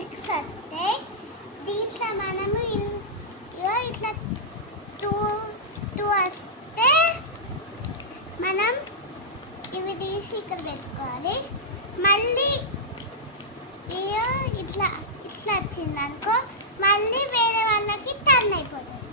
6 వస్తే దీంట్లో మనము ఇట్లా 2 వస్తే మనం ఇవి తీసి ఇక్కడ పెట్టుకోవాలి. మళ్ళీ ఇట్లా వచ్చింది అనుకో, మళ్ళీ వేరే వాళ్ళకి టర్న్ అయిపోతుంది.